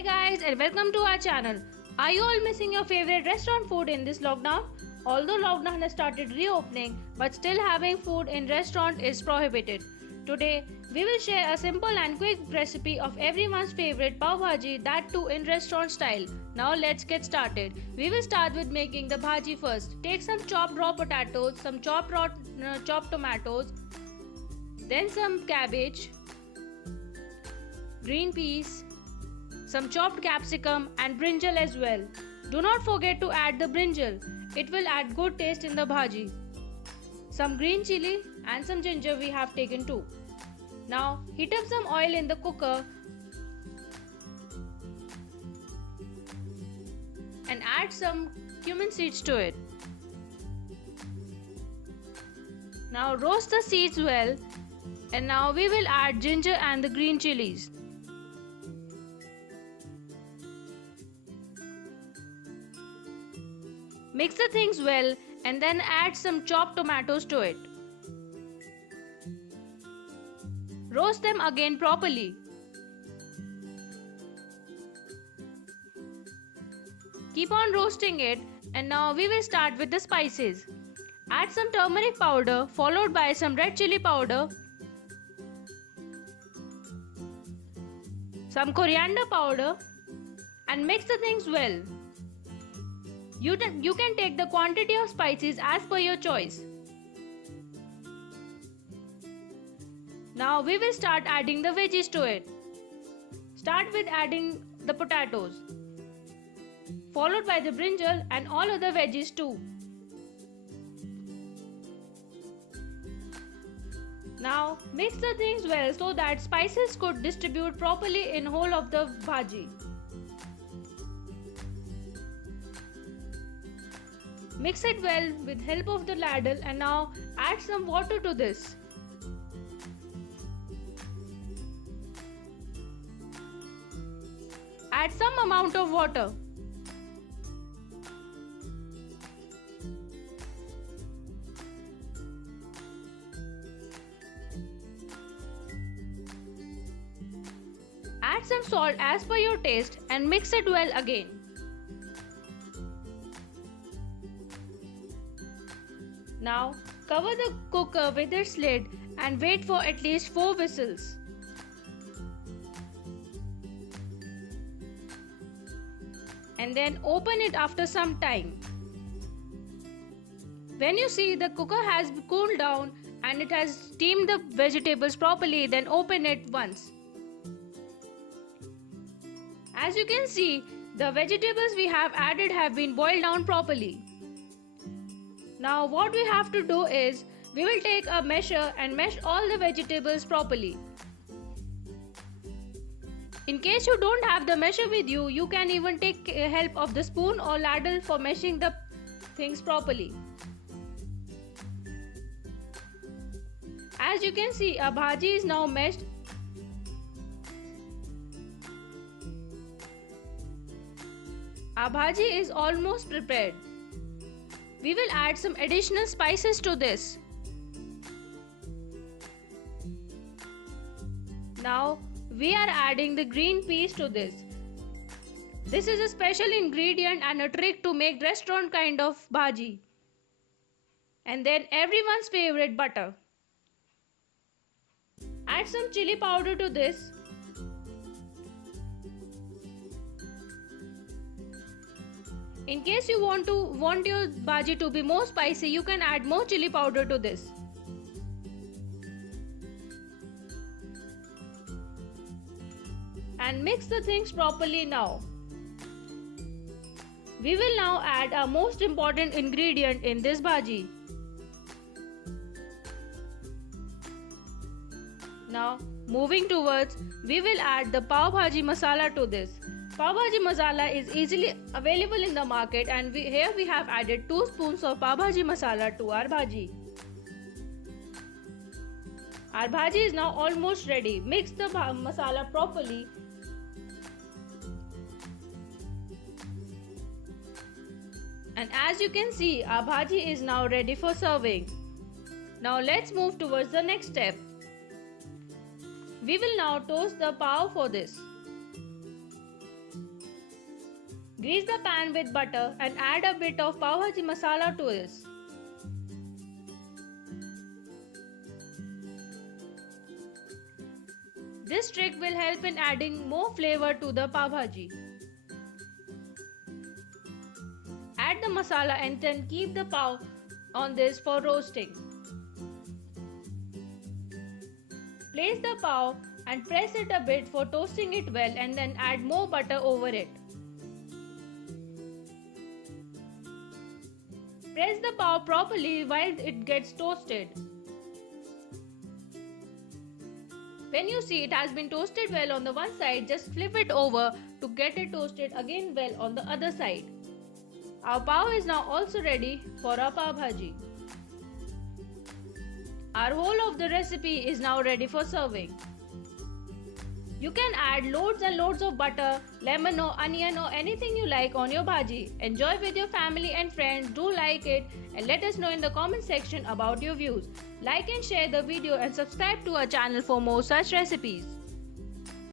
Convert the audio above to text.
Hey guys, and welcome to our channel. Are you all missing your favorite restaurant food in this lockdown? Although lockdown has started reopening, but still having food in restaurant is prohibited. Today, we will share a simple and quick recipe of everyone's favorite pav bhaji, that too in restaurant style. Now let's get started. We will start with making the bhaji first. Take some chopped raw potatoes, some chopped tomatoes, then some cabbage, green peas, some chopped capsicum and brinjal as well. Do not forget to add the brinjal. It will add good taste in the bhaji. Some green chili and some ginger we have taken too. Now heat up some oil in the cooker and add some cumin seeds to it. Now roast the seeds well, and now we will add ginger and the green chilies. Mix the things well and then add some chopped tomatoes to it. Roast them again properly. Keep on roasting it, and now we will start with the spices. Add some turmeric powder followed by some red chili powder, some coriander powder, and mix the things well. You can take the quantity of spices as per your choice. Now we will start adding the veggies to it. Start with adding the potatoes, followed by the brinjal and all other veggies too. Now mix the things well so that spices could distribute properly in whole of the bhaji. Mix it well with help of the ladle, and now add some water to this. Add some amount of water. Add some salt as per your taste and mix it well again. Now cover the cooker with its lid and wait for at least 4 whistles. And then open it after some time. When you see the cooker has cooled down and it has steamed the vegetables properly, then open it once. As you can see, the vegetables we have added have been boiled down properly. Now what we have to do is, we will take a measure and mesh all the vegetables properly. In case you don't have the measure with you, you can even take help of the spoon or ladle for meshing the things properly. As you can see, our bhaji is now meshed. Our bhaji is almost prepared. We will add some additional spices to this. Now we are adding the green peas to this. This is a special ingredient and a trick to make restaurant kind of bhaji. And then everyone's favorite butter. Add some chili powder to this. In case you want your bhaji to be more spicy, you can add more chili powder to this. And mix the things properly now. We will now add our most important ingredient in this bhaji. Now moving towards, we will add the pav bhaji masala to this. Pav bhaji masala is easily available in the market, and here we have added 2 spoons of pav bhaji masala to our bhaji. Our bhaji is now almost ready. Mix the masala properly. And as you can see, our bhaji is now ready for serving. Now let's move towards the next step. We will now toast the pav for this. Grease the pan with butter and add a bit of pav bhaji masala to this. This trick will help in adding more flavor to the pav bhaji. Add the masala and then keep the pav on this for roasting. Place the pav and press it a bit for toasting it well and then add more butter over it. Press the pav properly while it gets toasted. When you see it has been toasted well on the one side, just flip it over to get it toasted again well on the other side. Our pav is now also ready for our pav bhaji. Our whole of the recipe is now ready for serving. You can add loads and loads of butter, lemon or onion or anything you like on your bhaji. Enjoy with your family and friends. Do like it and let us know in the comment section about your views. Like and share the video and subscribe to our channel for more such recipes.